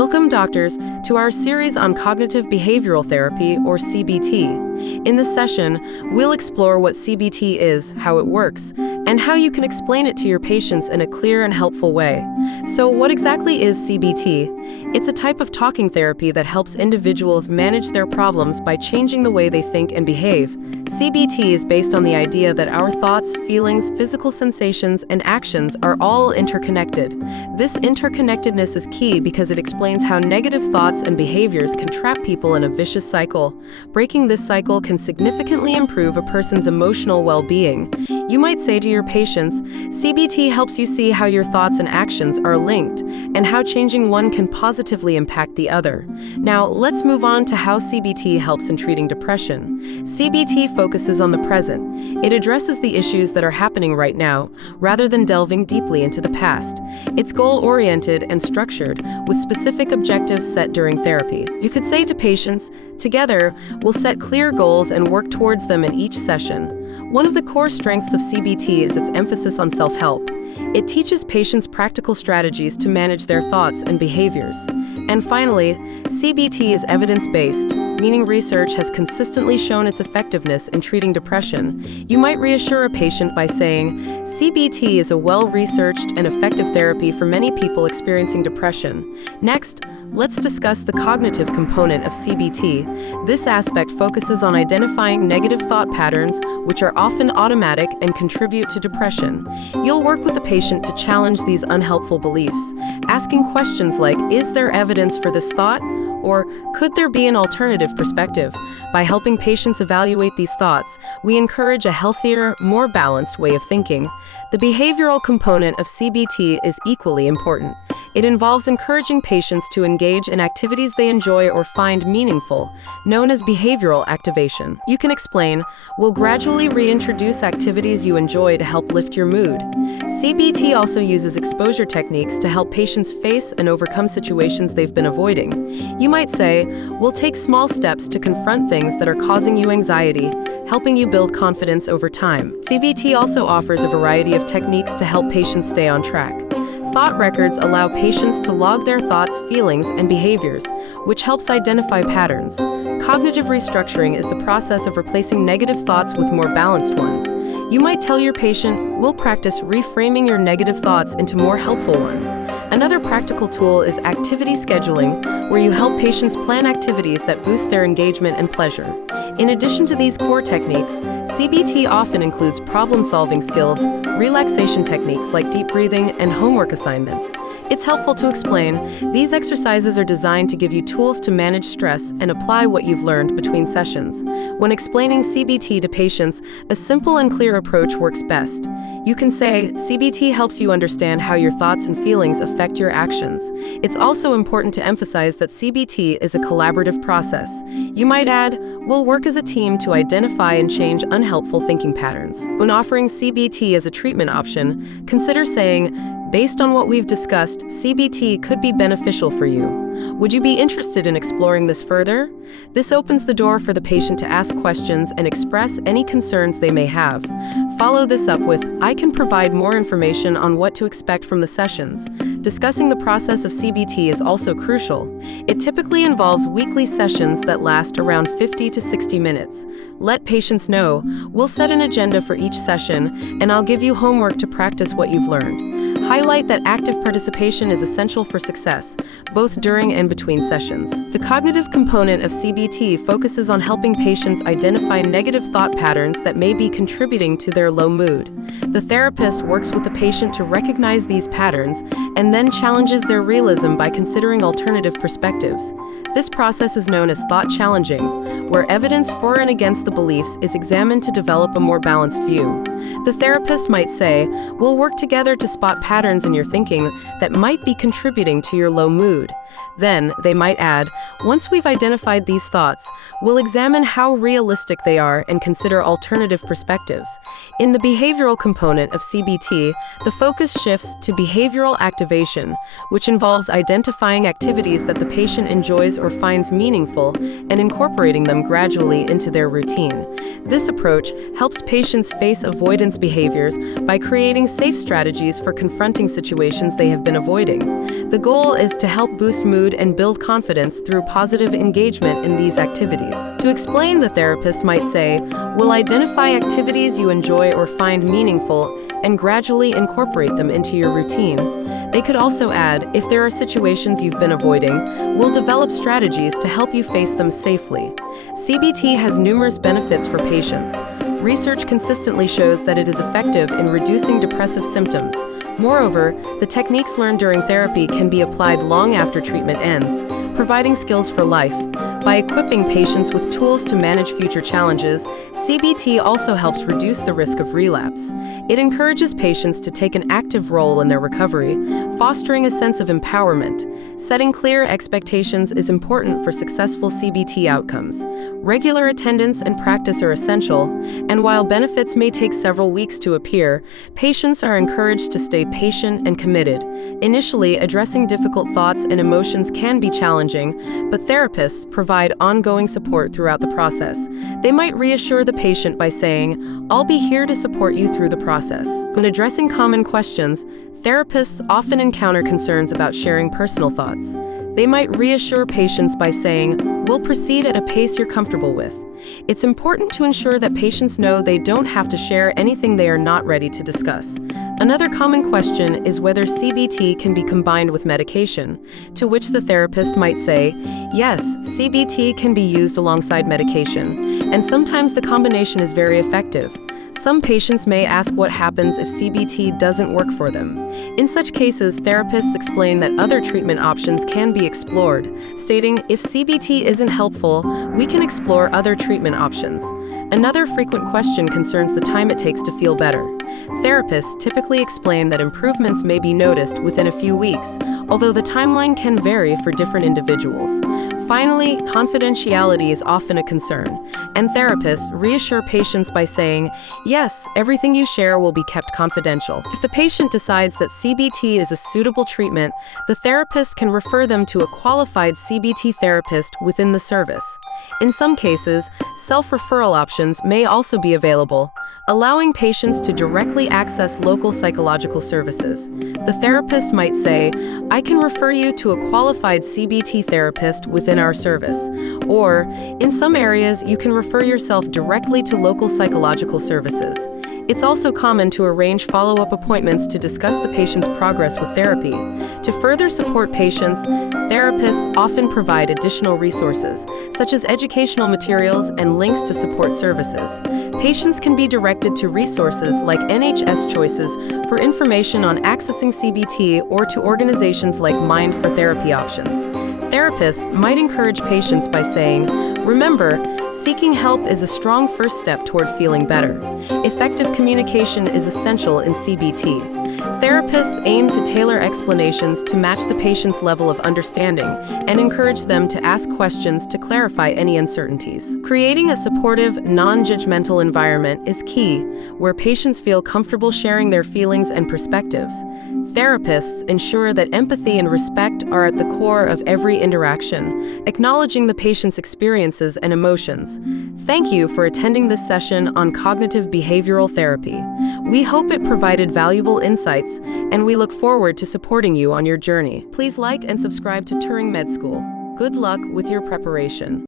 Welcome, doctors, to our series on cognitive behavioral therapy, or CBT. In this session, we'll explore what CBT is, how it works, and how you can explain it to your patients in a clear and helpful way. So, what exactly is CBT? It's a type of talking therapy that helps individuals manage their problems by changing the way they think and behave. CBT is based on the idea that our thoughts, feelings, physical sensations, and actions are all interconnected. This interconnectedness is key because it explains how negative thoughts and behaviors can trap people in a vicious cycle. Breaking this cycle can significantly improve a person's emotional well-being. You might say to your patients, CBT helps you see how your thoughts and actions are linked, and how changing one can positively impact the other. Now, let's move on to how CBT helps in treating depression. CBT focuses on the present. It addresses the issues that are happening right now, rather than delving deeply into the past. It's goal-oriented and structured, with specific objectives set during therapy. You could say to patients, together, we'll set clear goals and work towards them in each session. One of the core strengths of CBT is its emphasis on self-help. It teaches patients practical strategies to manage their thoughts and behaviors. And finally, CBT is evidence-based, meaning research has consistently shown its effectiveness in treating depression. You might reassure a patient by saying, CBT is a well-researched and effective therapy for many people experiencing depression. Next, let's discuss the cognitive component of CBT. This aspect focuses on identifying negative thought patterns, which are often automatic and contribute to depression. You'll work with the patient to challenge these unhelpful beliefs, asking questions like, is there evidence for this thought? Or, could there be an alternative perspective? By helping patients evaluate these thoughts, we encourage a healthier, more balanced way of thinking. The behavioral component of CBT is equally important. It involves encouraging patients to engage in activities they enjoy or find meaningful, known as behavioral activation. You can explain, we'll gradually reintroduce activities you enjoy to help lift your mood. CBT also uses exposure techniques to help patients face and overcome situations they've been avoiding. You might say, we'll take small steps to confront things that are causing you anxiety, helping you build confidence over time. CBT also offers a variety of techniques to help patients stay on track. Thought records allow patients to log their thoughts, feelings, and behaviors, which helps identify patterns. Cognitive restructuring is the process of replacing negative thoughts with more balanced ones. You might tell your patient, we'll practice reframing your negative thoughts into more helpful ones. Another practical tool is activity scheduling, where you help patients plan activities that boost their engagement and pleasure. In addition to these core techniques, CBT often includes problem-solving skills, relaxation techniques like deep breathing, and homework assignments. It's helpful to explain, these exercises are designed to give you tools to manage stress and apply what you've learned between sessions. When explaining CBT to patients, a simple and clear approach works best. You can say, CBT helps you understand how your thoughts and feelings affect your actions. It's also important to emphasize that CBT is a collaborative process. You might add, we'll work as a team to identify and change unhelpful thinking patterns. When offering CBT as a treatment option, consider saying, based on what we've discussed, CBT could be beneficial for you. Would you be interested in exploring this further? This opens the door for the patient to ask questions and express any concerns they may have. Follow this up with, I can provide more information on what to expect from the sessions. Discussing the process of CBT is also crucial. It typically involves weekly sessions that last around 50 to 60 minutes. Let patients know, we'll set an agenda for each session, and I'll give you homework to practice what you've learned. Highlight that active participation is essential for success, both during and between sessions. The cognitive component of CBT focuses on helping patients identify negative thought patterns that may be contributing to their low mood. The therapist works with the patient to recognize these patterns and then challenges their realism by considering alternative perspectives. This process is known as thought challenging, where evidence for and against the beliefs is examined to develop a more balanced view. The therapist might say, we'll work together to spot patterns in your thinking that might be contributing to your low mood. Then, they might add, once we've identified these thoughts, we'll examine how realistic they are and consider alternative perspectives. In the behavioral component of CBT, the focus shifts to behavioral activation, which involves identifying activities that the patient enjoys or finds meaningful and incorporating them gradually into their routine. This approach helps patients face avoidance behaviors by creating safe strategies for confronting situations they have been avoiding. The goal is to help boost mood and build confidence through positive engagement in these activities. To explain, the therapist might say, "We'll identify activities you enjoy or find meaningful and gradually incorporate them into your routine." They could also add, "If there are situations you've been avoiding, we'll develop strategies to help you face them safely." CBT has numerous benefits for patients. Research consistently shows that it is effective in reducing depressive symptoms. Moreover, the techniques learned during therapy can be applied long after treatment ends, providing skills for life. By equipping patients with tools to manage future challenges, CBT also helps reduce the risk of relapse. It encourages patients to take an active role in their recovery, fostering a sense of empowerment. Setting clear expectations is important for successful CBT outcomes. Regular attendance and practice are essential, and while benefits may take several weeks to appear, patients are encouraged to stay patient and committed. Initially, addressing difficult thoughts and emotions can be challenging, but therapists provide ongoing support throughout the process. They might reassure the patient by saying, "I'll be here to support you through the process." When addressing common questions, therapists often encounter concerns about sharing personal thoughts. They might reassure patients by saying, "We'll proceed at a pace you're comfortable with." It's important to ensure that patients know they don't have to share anything they are not ready to discuss. Another common question is whether CBT can be combined with medication, to which the therapist might say, "Yes, CBT can be used alongside medication, and sometimes the combination is very effective." Some patients may ask what happens if CBT doesn't work for them. In such cases, therapists explain that other treatment options can be explored, stating, "If CBT isn't helpful, we can explore other treatment options." Another frequent question concerns the time it takes to feel better. Therapists typically explain that improvements may be noticed within a few weeks, although the timeline can vary for different individuals. Finally, confidentiality is often a concern, and therapists reassure patients by saying, "Yes, everything you share will be kept confidential." If the patient decides that CBT is a suitable treatment, the therapist can refer them to a qualified CBT therapist within the service. In some cases, self-referral options may also be available, allowing patients to directly access local psychological services. The therapist might say, "I can refer you to a qualified CBT therapist within our service," or, "In some areas, you can refer yourself directly to local psychological services." It's also common to arrange follow-up appointments to discuss the patient's progress with therapy. To further support patients, therapists often provide additional resources, such as educational materials and links to support services. Patients can be directed to resources like NHS Choices for information on accessing CBT or to organizations like Mind for Therapy options. Therapists might encourage patients by saying, "Remember, seeking help is a strong first step toward feeling better." Effective communication is essential in CBT. Therapists aim to tailor explanations to match the patient's level of understanding and encourage them to ask questions to clarify any uncertainties. Creating a supportive, non-judgmental environment is key, where patients feel comfortable sharing their feelings and perspectives. Therapists ensure that empathy and respect are at the core of every interaction, acknowledging the patient's experiences and emotions. Thank you for attending this session on cognitive behavioral therapy. We hope it provided valuable insights, and we look forward to supporting you on your journey. Please like and subscribe to TuringMedSchool. Good luck with your preparation.